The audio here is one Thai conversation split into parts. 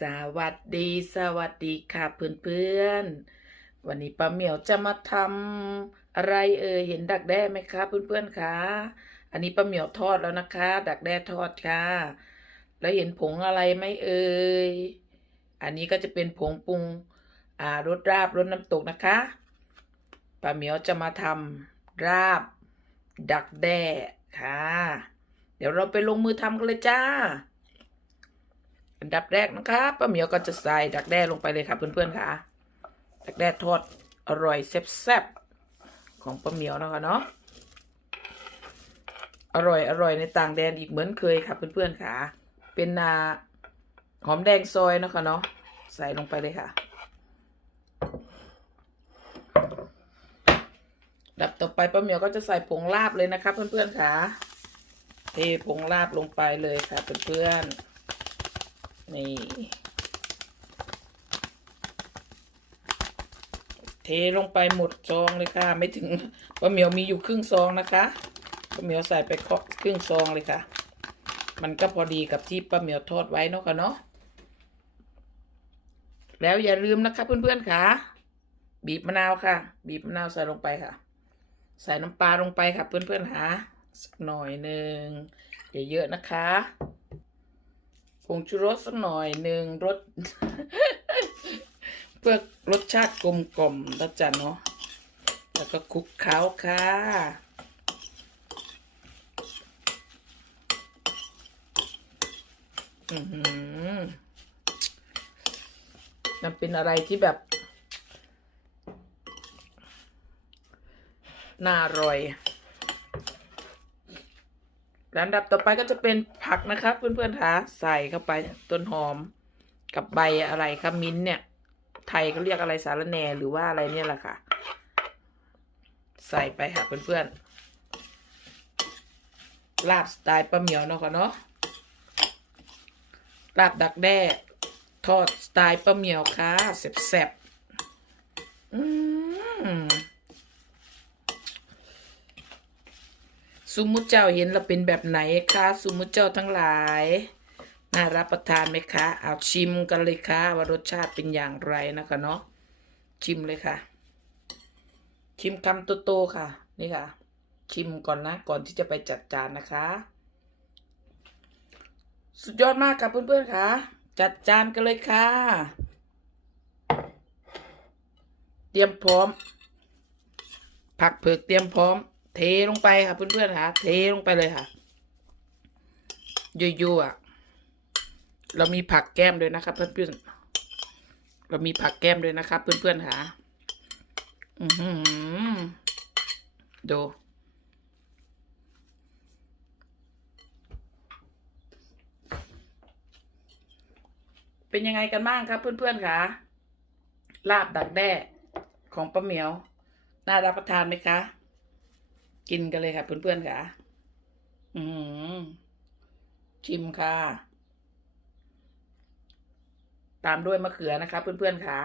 สวัสดีสวัสดีค่ะเพื่อนๆ วันนี้ป้าเหมียวจะมาทำอะไรเอ่ยเห็นดักแด้ไหมคะเพื่อนๆคะอันนี้ป้าเหมียวทอดแล้วนะคะ ดักแด้ทอดค่ะ แล้วเห็นผงอะไรไหมเอ่ยอันนี้ก็จะเป็นผงปรุงอ่ารสราบรสน้ำตกนะคะป้าเหมียวจะมาทำราบ ดักแด้ค่ะ เดี๋ยวเราไปลงมือทำกันเลยจ้า อันดับแรกนะคะป้าเหมียวก็จะใส่ดักแด้ลงไปเลยค่ะเพื่อนๆค่ะ ดักแด้ทอดอร่อยแซ่บๆของป้าเหมียวนะคะเนาะอร่อยอร่อยในต่างแดนอีกเหมือนเคยค่ะเพื่อนๆค่ะ เป็นนาหอมแดงซอยนะคะเนาะใส่ลงไปเลยค่ะ ดับต่อไปป้าเหมียวก็จะใส่ผงลาบเลยนะคะเพื่อนๆค่ะเทผงลาบลงไปเลยค่ะเพื่อนๆ นี่เทลงไปหมดซองเลยค่ะ ไม่ถึงป้าเหมียวมีอยู่ครึ่งซองนะคะป้าเหมียวใส่ไปครึ่งซองเลยค่ะ มันก็พอดีกับที่ป้าเหมียวทอดไว้เนาะค่ะเนาะแล้วอย่าลืมนะคะเพื่อนๆค่ะ บีบมะนาวค่ะ บีบมะนาวใส่ลงไปค่ะ ใส่น้ำปลาลงไปค่ะเพื่อนๆค่ะสักหน่อยหนึ่งอย่าเยอะนะคะ งชูรสสักหน่อยหนึ่งรสเพื่อรสชาติกลมกล่อมแล้วจ้ะเนาะแล้วก็คลุกเคล้าค่ะอือหือมันเป็นอะไรที่แบบ น่าอร่อย ล้วอันดับต่อไปก็จะเป็นผักนะครับ เพื่อนๆคะใส่เข้าไปต้นหอมกับใบอะไรครับมิ้นเนี่ย ไทยเขาเรียกอะไรสารแหน่หรือว่าอะไรเนี่ยแหละค่ะ ใส่ไปค่ะเพื่อนๆลาบสไตล์ป้าเหมียวเนาะค่ะเนาะลาบดักแด้ทอดสไตล์ป้าเหมียวค่ะแซ่บๆอืม สุมุเจ้าเห็นเราเป็นแบบไหนคะสุมุเจ้าทั้งหลาย น่ารับประทานไหมคะ เอาชิมกันเลยค่ะว่ารสชาติเป็นอย่างไรนะคะเนาะชิมเลยค่ะ ชิมคำโตๆค่ะ นี่ค่ะ ชิมก่อนนะ ก่อนที่จะไปจัดจานนะคะ สุดยอดมากค่ะเพื่อนๆค่ะ จัดจานกันเลยค่ะ เตรียมพร้อม ผักเผือกเตรียมพร้อม เทลงไปค่ะเพื่อนๆค่ะ เทลงไปเลยค่ะยั่วๆอะเรามีผักแก้มด้วยนะครับเพื่อนๆเรามีผักแก้มด้วยนะครับเพื่อนๆค่ะ อือหือดูเป็นยังไงกันบ้างครับ เพื่อนๆค่ะลาบดักแด้ของป้าเหมียว น่ารับประทานไหมคะ กินกันเลยค่ะเพื่อนๆค่ะ อืมชิมค่ะ ตามด้วยมะเขือนะคะเพื่อนๆค่ะ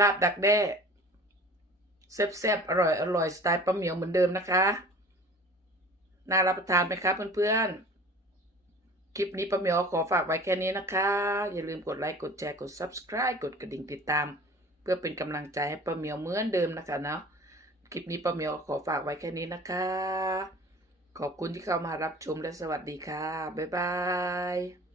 ลาบดักแด้แซ่บๆอร่อยอร่อยสไตล์ป้าเหมียวเหมือนเดิมนะคะ น่ารับประทานไหมคะเพื่อนๆ คลิปนี้ป้าเหมียวขอฝากไว้แค่นี้นะคะ อย่าลืมกดไลค์กดแชร์กด subscribe กดกระดิ่งติดตาม เพื่อเป็นกำลังใจให้ป้าเหมียวเหมือนเดิมนะคะเนาะคลิปนี้ป้าเหมียวขอฝากไว้แค่นี้นะคะ ขอบคุณที่เข้ามารับชมและสวัสดีค่ะบ๊ายบาย